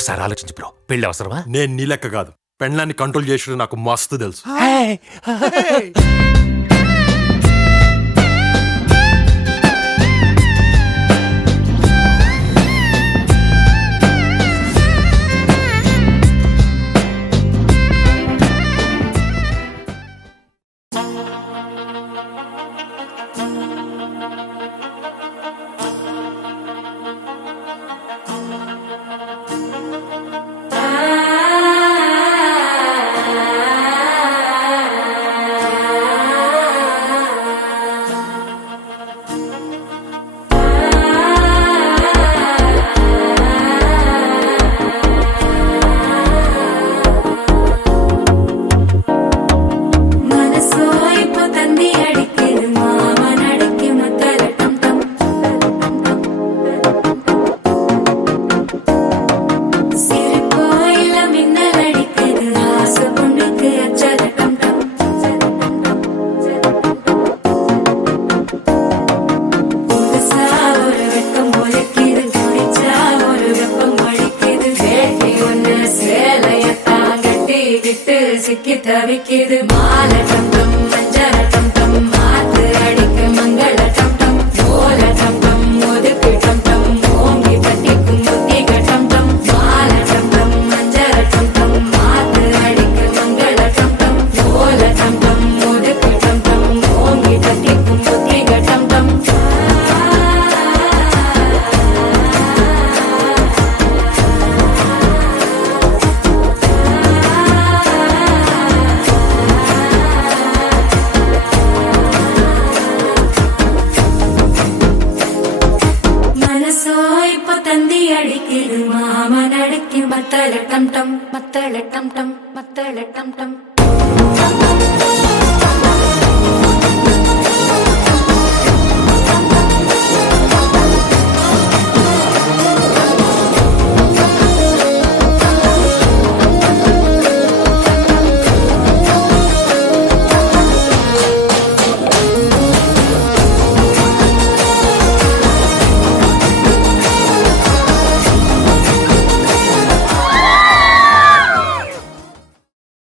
ఒక్కసారి ఆలోచించు బ్రో, పెళ్లి అవసరమా? నేను నీ లెక్క కాదు, పెళ్ళాన్ని కంట్రోల్ చేసి నాకు మస్తు తెలుసు. சிக்கி தவிக்கிது மால டம் டம் மஞ்சள டம் டம் மாத்து அடிக்க மங்கள டம் டம் ஓல டம் டம் ஒதுக்கு டம் டம் ஓங்கி தட்டிக்கும் புத்திக டம் டம் மால டம் டம் மஞ்சள டம் டம் மாத்து அடிக்க மங்கள டம் டம் ஓல டம் டம் ஒதுக்கு டம் டம் ஓங்கி தட்டிக்கும் புத்திக டம் டம் அடிக்குது மாமன் அடிக்கு மத்தள டம் டம் மத்தள டம் டம் மத்தள டம் டம்